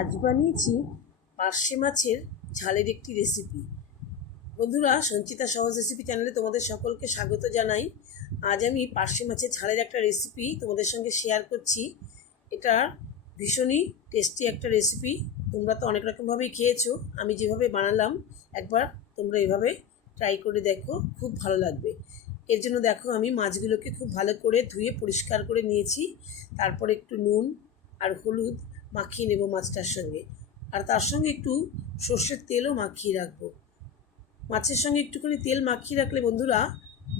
আজ বানিয়েছি পার্শে মাছের ঝালের একটি রেসিপি। বন্ধুরা, সঞ্চিতা সহজ রেসিপি চ্যানেলে তোমাদের সকলকে স্বাগত জানাই। আজ আমি পার্শে মাছের ঝালের একটা রেসিপি তোমাদের সঙ্গে শেয়ার করছি। এটা ভীষণই টেস্টি একটা রেসিপি। তোমরা তো অনেক রকমভাবেই খেয়েছো, আমি যেভাবে বানালাম একবার তোমরা এভাবে ট্রাই করে দেখো, খুব ভালো লাগবে। এর জন্য দেখো, আমি মাছগুলোকে খুব ভালো করে ধুয়ে পরিষ্কার করে নিয়েছি। তারপর একটু নুন আর হলুদ মাখিয়ে নেব মাছটার সঙ্গে, আর তার সঙ্গে একটু সর্ষের তেলও মাখিয়ে রাখবো। মাছের সঙ্গে একটুখানি তেল মাখিয়ে রাখলে বন্ধুরা,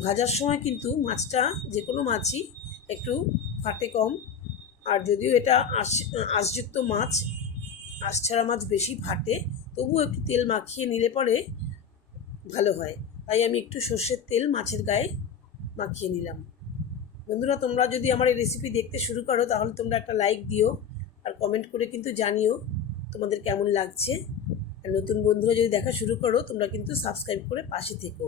ভাজার সময় কিন্তু মাছটা, যে কোনো মাছই একটু ফাটে কম। আর যদিও এটা আঁশযুক্ত মাছ, আঁশ ছাড়া মাছ বেশি ফাটে, তবুও একটু তেল মাখিয়ে নিলে পরে ভালো হয়। তাই আমি একটু সর্ষের তেল মাছের গায়ে মাখিয়ে নিলাম। বন্ধুরা, তোমরা যদি আমার এই রেসিপি দেখতে শুরু করো তাহলে তোমরা একটা লাইক দিও, আর কমেন্ট করে কিন্তু জানিও তোমাদের কেমন লাগছে। আর নতুন বন্ধুরা যদি দেখা শুরু করো, তোমরা কিন্তু সাবস্ক্রাইব করে পাশে থেকো।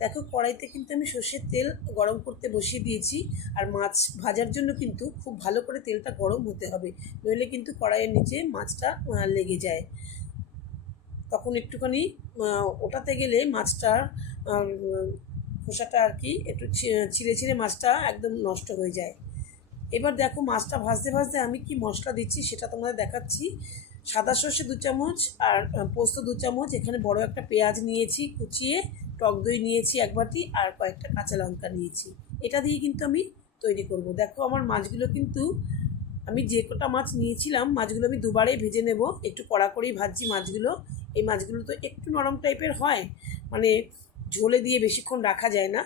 দেখো, কড়াইতে কিন্তু আমি সর্ষের তেল গরম করতে বসিয়ে দিয়েছি। আর মাছ ভাজার জন্য কিন্তু খুব ভালো করে তেলটা গরম হতে হবে, নইলে কিন্তু কড়াইয়ের নিচে মাছটা লেগে যায়। তখন একটুখানি ওটাতে গেলে মাছটার খোসাটা আর কি একটু ছিঁড়ে ছিঁড়ে মাছটা একদম নষ্ট হয়ে যায়। এবার দেখো, মাছটা ভাজতে ভাজতে আমি কি মশলা দিচ্ছি সেটা তোমাদের দেখাচ্ছি। সাদা সর্ষে 2 চামচ, আর পোস্ত 2 চামচ, এখানে বড় একটা পেঁয়াজ নিয়েছি কুচিয়ে, টক দই নিয়েছি 1 বাটি, আর কয়েকটা কাঁচা লঙ্কা নিয়েছি। এটা দিয়ে কিন্তু আমি তৈরি করব। দেখো, আমার মাছগুলো কিন্তু, আমি যে কটা মাছ নিয়েছিলাম মাছগুলো আমি দুবারেই ভেজে নেব। একটু কড়া করেই ভাজছি মাছগুলো। এই মাছগুলো তো একটু নরম টাইপের হয়, মানে ঝোলে দিয়ে বেশিক্ষণ রাখা যায় না,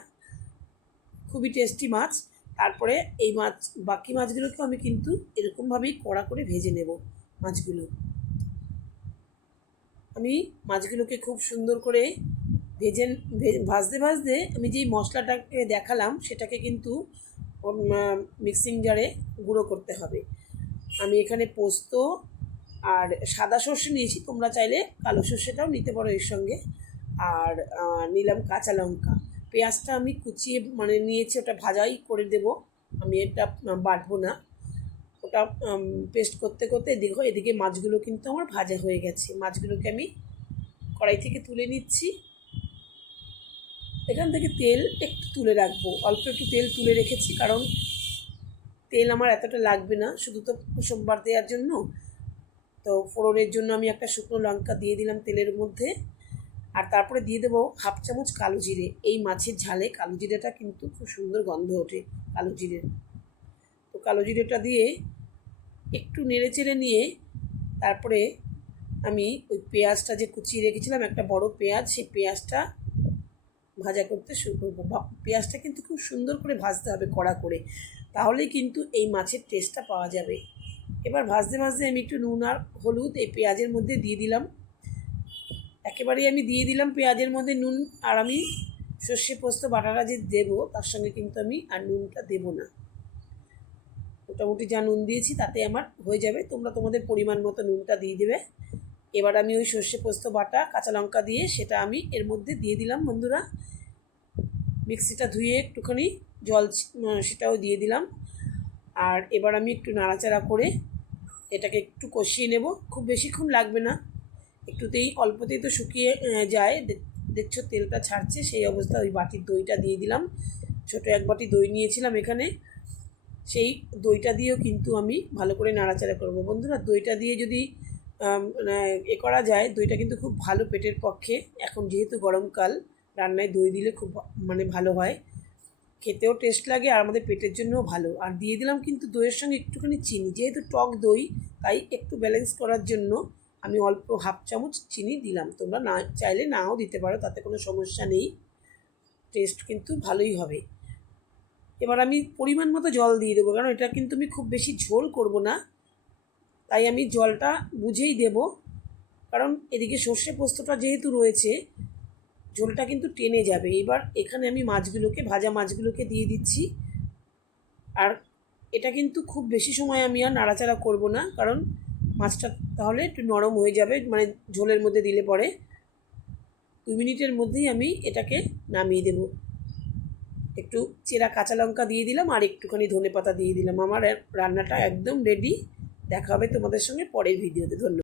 খুবই টেস্টি মাছ। তারপরে এই মাছ, বাকি মাছগুলোকেও আমি কিন্তু এরকমভাবেই কড়া করে ভেজে নেব। মাছগুলো আমি মাছগুলোকে খুব সুন্দর করে ভাজতে ভাজতে আমি যেই মশলাটাকে দেখালাম সেটাকে কিন্তু মিক্সিং জারে গুঁড়ো করতে হবে। আমি এখানে পোস্ত আর সাদা সর্ষে নিয়েছি, তোমরা চাইলে কালো সর্ষেটাও নিতে পারো এর সঙ্গে। আর নিলাম কাঁচা লঙ্কা। পেঁয়াজটা আমি কুচিয়ে নিয়েছি, ওটা ভাজাই করে দেব, আমি এটা বাটবো না। ওটা পেস্ট করতে করতে এদিকে মাছগুলো কিন্তু আমার ভাজা হয়ে গেছে। মাছগুলোকে আমি কড়াই থেকে তুলে নিচ্ছি। এখান থেকে তেল একটু তুলে রাখবো, অল্প একটু তেল তুলে রেখেছি, কারণ তেল আমার এতটা লাগবে না, শুধু তো সোমবার দেওয়ার জন্য। তো ফোড়নের জন্য আমি একটা শুকনো লঙ্কা দিয়ে দিলাম তেলের মধ্যে। আর তারপরে দিয়ে দেবো 1/2 চামচ কালো জিরে। এই মাছের ঝালে কালো জিরেটা কিন্তু খুব সুন্দর গন্ধ ওঠে কালো জিরের। তো কালো জিরেটা দিয়ে একটু নেড়ে চেড়ে নিয়ে তারপরে আমি ওই পেঁয়াজটা যে কুচিয়ে রেখেছিলাম, একটা বড় পেঁয়াজ, সেই পেঁয়াজটা ভাজা করতে শুরু করবো। পেঁয়াজটা কিন্তু খুব সুন্দর করে ভাজতে হবে কড়া করে, তাহলেই কিন্তু এই মাছের টেস্টটা পাওয়া যাবে। এবার ভাজতে ভাজতে আমি একটু নুন আর হলুদ এই পেঁয়াজের মধ্যে দিয়ে দিলাম। একেবারেই আমি দিয়ে দিলাম পেঁয়াজের মধ্যে নুন। আর আমি সর্ষে পোস্ত বাটাটা যে দেবো তার সঙ্গে কিন্তু আমি আর নুনটা দেবো না। মোটামুটি যা নুন দিয়েছি তাতে আমার হয়ে যাবে, তোমরা তোমাদের পরিমাণ মতো নুনটা দিয়ে দেবে। এবার আমি ওই সর্ষে পোস্ত বাটা কাঁচা লঙ্কা দিয়ে সেটা আমি এর মধ্যে দিয়ে দিলাম। বন্ধুরা, মিক্সিটা ধুয়ে একটুখানি জল সেটাও দিয়ে দিলাম। আর এবার আমি একটু নাড়াচাড়া করে এটাকে একটু কষিয়ে নেব। খুব বেশিক্ষণ লাগবে না, একটুতেই অল্পতেই তো শুকিয়ে যায়। দেখছো তেলটা ছাড়ছে, সেই অবস্থা ওই বাটির দইটা দিয়ে দিলাম। ছোটো 1 বাটি দই নিয়েছিলাম এখানে, সেই দইটা দিয়েও কিন্তু আমি ভালো করে নাড়াচাড়া করব। বন্ধুরা, দইটা দিয়ে যদি করা যায়, দইটা কিন্তু খুব ভালো পেটের পক্ষে। এখন যেহেতু গরমকাল, রান্নায় দই দিলে খুব ভালো হয়, খেতেও টেস্ট লাগে, আর আমাদের পেটের জন্যও ভালো। আর দিয়ে দিলাম কিন্তু দইয়ের সঙ্গে একটুখানি চিনি, যেহেতু টক দই, তাই একটু ব্যালেন্স করার জন্য আমি অল্প 1/2 চামচ চিনি দিলাম। তোমরা না চাইলে নাও দিতে পারো, তাতে কোনো সমস্যা নেই, টেস্ট কিন্তু ভালোই হবে। এবার আমি পরিমাণ মতো জল দিয়ে দেবো, কারণ এটা কিন্তু আমি খুব বেশি ঝোল করব না, তাই আমি জলটা বুঝেই দেব। কারণ এদিকে সর্ষে পোস্তটা যেহেতু রয়েছে, ঝোলটা কিন্তু টেনে যাবে। এবার এখানে আমি ভাজা মাছগুলোকে দিয়ে দিচ্ছি। আর এটা কিন্তু খুব বেশি সময় আমি আর নাড়াচাড়া করব না, কারণ মাছটা তাহলে একটু নরম হয়ে যাবে, ঝোলের মধ্যে দিলে পরে 2 মিনিটের মধ্যেই আমি এটাকে নামিয়ে দেব। একটু চেরা কাঁচা লঙ্কা দিয়ে দিলাম, আর একটুখানি ধনেপাতা দিয়ে দিলাম। আমার রান্নাটা একদম রেডি। দেখা হবে তোমাদের সঙ্গে পরের ভিডিওতে। ধন্যবাদ।